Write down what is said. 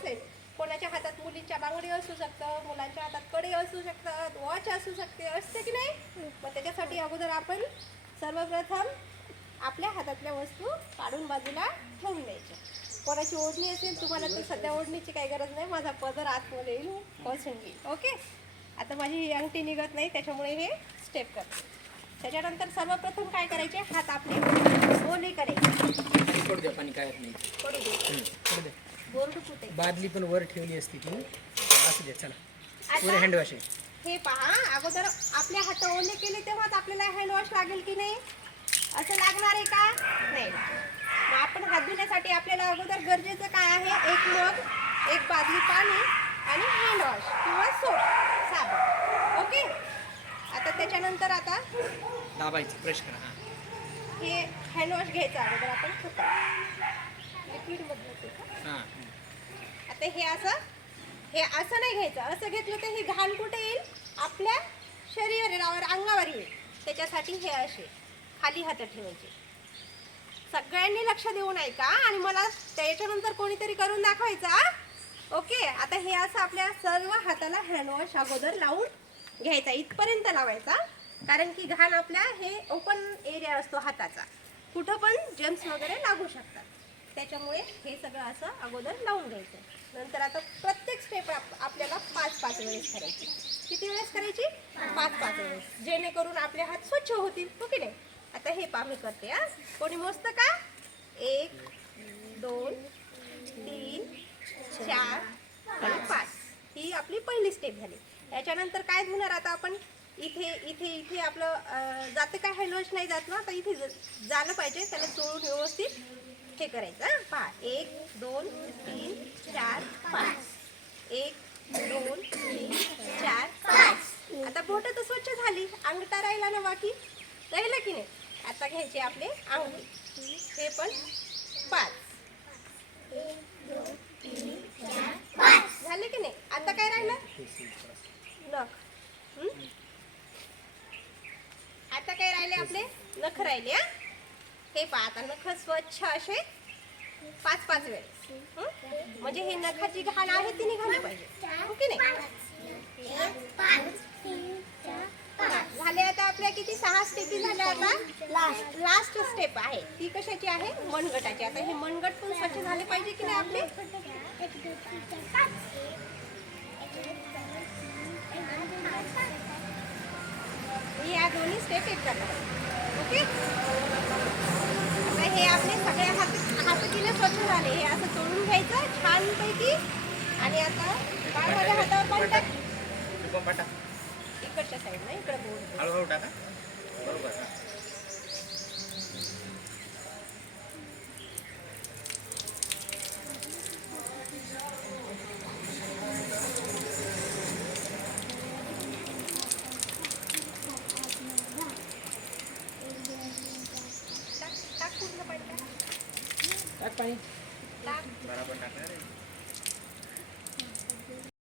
असेल, कोणाच्या हातात मुलींच्या बांगडी असू शकतं, मुलांच्या हातात कडे असू शकतात, वॉच असू शकते, असते की नाही. मग त्याच्यासाठी अगोदर आपण सर्वप्रथम आपल्या हातातल्या वस्तू काढून बाजूला ठेवून द्यायच्या. कोणाची ओढणी असेल, तुम्हाला तर सध्या ओढणीची काही गरज नाही, माझा पदर आतमध्ये येईल, बसून घेईल. ओके, आता माझी ही अंगठी निघत नाही त्याच्यामुळे हे स्टेप करते. त्याच्यानंतर सर्वप्रथम काय करायचे, हात आपले ओले करायचे. पडू द्या, पाणी काय नाही. पडू दे. पडू द्या. बोर्ड कुठे? बादली पण वर ठेवली असती ती. असू द्या, चला. पुरे आता हँड वॉश आहे. हे पहा, अगोदर आपले हात ओले केले तेव्हाच आपल्याला हँड वॉश लागेल की नाही? असं लागणार आहे का? नाही. मग आपण हात धुण्यासाठी आपल्याला अगोदर गरजेचं काय आहे, एक मग, एक बादली पाणी आणि हँड वॉश किंवा सोप, साबण. ओके, आता त्याच्यानंतर आता दाबायचं, ब्रश करा. हे हँड वॉश घ्यायचं अगोदर आपण लिक्विडमधलं. हां, आता हे असं नाही घ्यायचं. असं घेतलं तर हे घाण कुठे येईल, आपल्या शरीरावर, अंगावर येईल. त्याच्यासाठी हे असे खाली हात ठेवायचे. सगळ्यांनी लक्ष देऊन ऐका आणि मला त्याच्यानंतर कोणीतरी करून दाखवायचा. ओके, आता हे असं आपल्या सर्व हाताला हँडवॉश अगोदर लावून घ्यायचा, इथपर्यंत लावायचा. कारण की घाण आपल्या हे ओपन एरिया असतो हाताचा, कुठं पण जर्म्स वगैरे लागू शकतात. त्याच्यामुळे हे सगळं असं अगोदर लावून घ्यायचं. नंतर आता प्रत्येक स्टेप आपल्याला 5-5 वेळेस करायची. किती वेळेस करायची? 5-5 वेळेस, जेणेकरून आपले हात स्वच्छ होतील. हो की नाही? आता हे पहा मी करते. कोणी मोजतं का? 1 2 3 4 आणि 5. ही आपली पहिली स्टेप झाली. याच्यानंतर काय होणार, आता आपण इथे इथे इथे आपलं जाते काय, हँडवॉश नाही जात ना, तर इथे झालं पाहिजे. त्याला चोळून व्यवस्थित हे करायचं. पहा, 1 2 3 4 5. 1 2 3 4 5. आता बोटं तर स्वच्छ झाली, अंगठा राहिला ना, बाकी राहिलं की नाही. आता घ्यायचे आपले अंगठी, हे पण 5. 1 2 3 4 5 झाले की नाही. आता काय राहिलं, नख. आता काय राहिले, आपले नख राहिले. हे पहा, आता नख स्वच्छ असे 5-5 वेळेस. म्हणजे हे नखाची घाण आहे ती निघाली पाहिजे. हो की नाही? झाले. आता आपल्या किती 6 स्टेपी झाल्या. आता लास्ट स्टेप आहे ती कशाची आहे, मनगटाची. आता हे मनगट पण स्वच्छ झाले पाहिजे की नाही आपले. या दोन्ही स्टेप एक करणार. ओके, आता हे आपले सगळे हात किल्ले स्वच्छ झाले. हे असं चोळून घ्यायचं छानपैकी. आणि आता काय, माझ्या हातावर पाणी टाक. इकडच्या साईडला, इकडे बोर्ड हळूहळू टाका. बरोबर. टाक पूर्ण पाणी टाक. टाक पाणी. टाक. बरोबर टाकणार आहे.